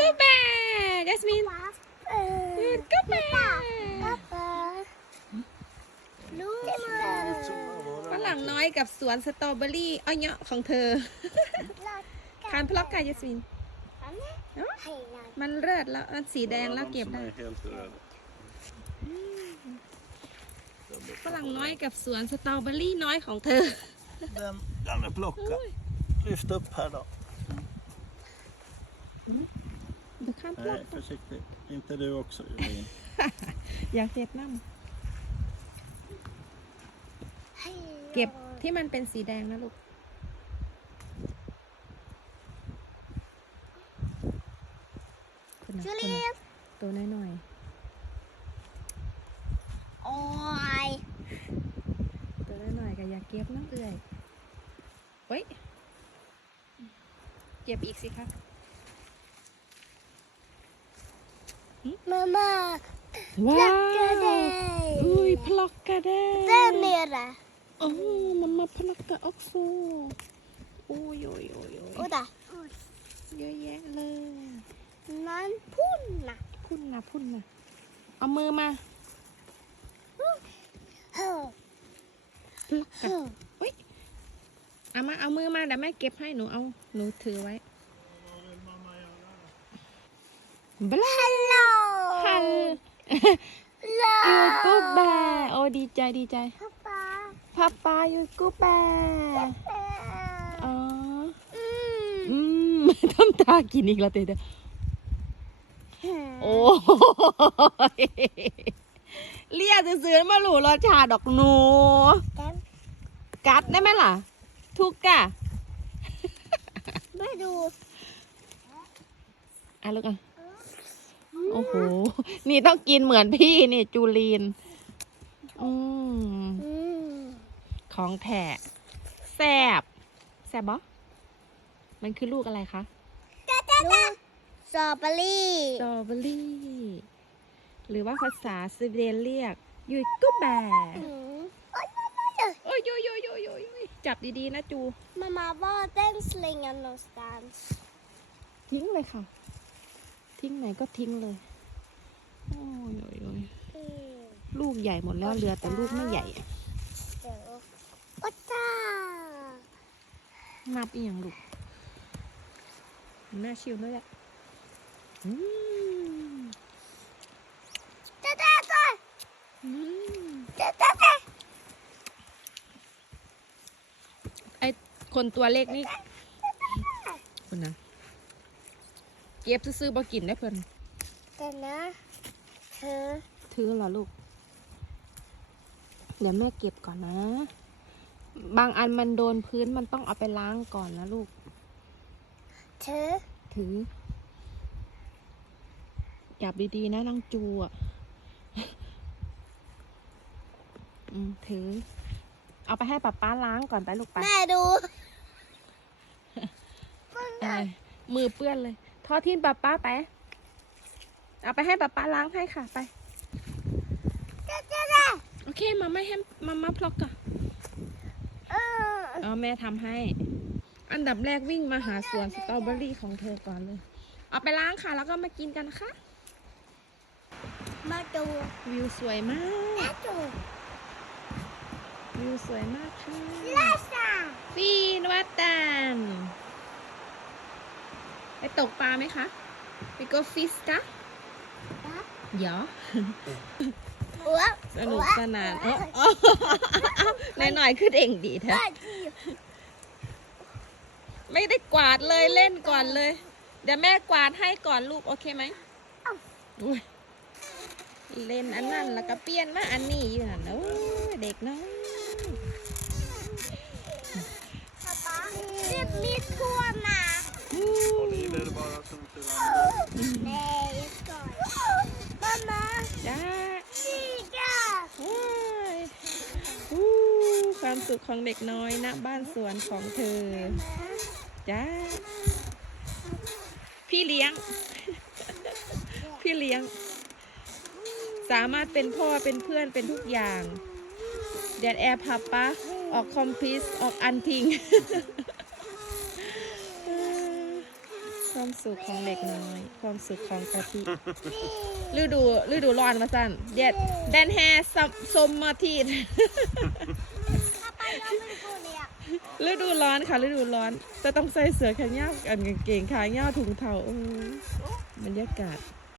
go back Jasmine you go back ลูกฝรั่งน้อยกับสวนสตรอเบอรี่อ้อยเนาะของเธอคานพล็อกค่ะ Jasmine มันเลิศแล้วมันสีแดงแล้วเก็บได้ Som är helt röda. ฝรั่งน้อยกับสวนสตรอเบอรี่น้อยของเธอ Den, den är plockad. Lyft upp här då. เดี๋ยวข้ามพล็อก Nej, försiktigt. Inte du också Jolin. อยากเก็บน้ำเก็บที่มันเป็นสีแดงนะลูก คุณนะจูคุณเลียนะตัวน้อยโอ้ยๆตัวน้อยๆก็อยากเก็บน้ำเอื่อยเฮ้ย เก็บอีกสิคะ มาม่าว้ากระเดวยอุ้ยพลอกกระเด้เต้นเนียระโอ้มันมาพลอกกระออกซูโอ้ยโอ้ยโอ้ยโอ้โอ้ยตาเยอะแยะเลย นั่นพุ่นนะพุ่นนะพุ่นนะเอามือมาเฮ้อพลอกกระเฮ้อเฮ้ยเอามาเอามือมาเดี๋ยวแม่เก็บให้หนูเอา หนูถือไว้บลา ฮัลโหลฮัลฮัลโหลยูกูแบโอ้ดีใจดีใจป๊าป๊าพับปายูกูแบอ๋ออืมอืมทำตากินอีกแล้วเตเดโอ้ยเลียจะซื้อๆมาหลูรสชาดอกหนูแก้มกัดได้ไหมล่ะ ทุกกะไม่ดูอะลูกอะ โอ้โห นี่ต้องกินเหมือนพี่นี่จูลีน อืมของแถะแซบแซบบ่มันคือลูกอะไรคะลูกสตรอเบอรี่สตรอเบอรี่ หรือว่าภาษาสวีเดนเรียกยูกูแบอืมโอ้ยโยโยโยโยจับดีๆนะจู Mamma, var den slingan någonstans? ทิ้งเลยค่ะ ทิ้งไหนก็ทิ้งเลย โอ้ยโอ้ยโอ้ย Mm. ลูกใหญ่หมดแล้วเรือแต่ลูกไม่ใหญ่ Så. Åtta! นับอีหยังลูกน่าชิวเลยอะอืม Det där, där! อืม Det där, där! ไอคนตัวเล็กนี่คนนะเก็บซื้อๆบ่กินได้เพิ่น Denna. Hö. ถือเหรอลูก เดี๋ยวแม่เก็บก่อนนะ บางอันมันโดนพื้นมันต้องเอาไปล้างก่อนนะลูก Tö. ถือจับดีๆนะนางจูอะอืมถือ เอาไปให้ป๊าป้าล้างก่อนไปลูกไปแม่ดูอะไรมือเปื้อนเลยทอดทิ้นป๊าป้าไป เอาไปให้ป๊าป้าล้างให้ค่ะไปเจ๊เจ๊เจ๊โอเคมาไม่ให้มามาพลอกก่อนเออเอาแม่ทำให้ อันดับแรกวิ่งมาหาสวนสตรอเบอรี่ของเธอก่อนเลย เอาไปล้างค่ะ แล้วก็มากินกันนะคะ มาดูวิวสวยมาแม่กดูวิวสวยมากค่ะลาซาฟีนวัตตันไปตกปลาไหมคะไปก็ฟิสกะ เดี๋ยวอ้วสนุกสนานหน่อยหน่อยๆคือเด่งดีแท้ไม่ได้กวาดเลยเล่นก่อนเลย เดี๋ยวแม่กวาดให้ก่อนลูกโอเคไหมอุ๊ยเล่นอันนั้นแล้วก็เปลี่ยนมาอันนี้อยู่นั่นโอ้ยเด็กน้อย ป๊าป๊า det är mitt hår med Håll i dig bara så inte ramlar. nej jag skojar mamma จ้า Stiga โอ้ยอู้ ความสุขของเด็กน้อยนะบ้านสวนของเธอ จ้า พี่เลี้ยง พี่เลี้ยง สามารถเป็นพ่อเป็นเพื่อนเป็นทุกอย่างแดดแอร์พับปะออกคอมพิสออกอันทิง ความสุขของเด็กน้อย ความสุขของกะทิฤดูฤดูร้อนมาสั่นเด็ดแดนแฮซัมสมมาทีด ถ้าไปแล้วไม่กูเลยอะ ฤ ดูร้อนค่ะฤดูร้อนจะต้องใส่เสื้อแขนยาวกันกางเกงขายาวถุงเท้าอ้ยบรรยากาศ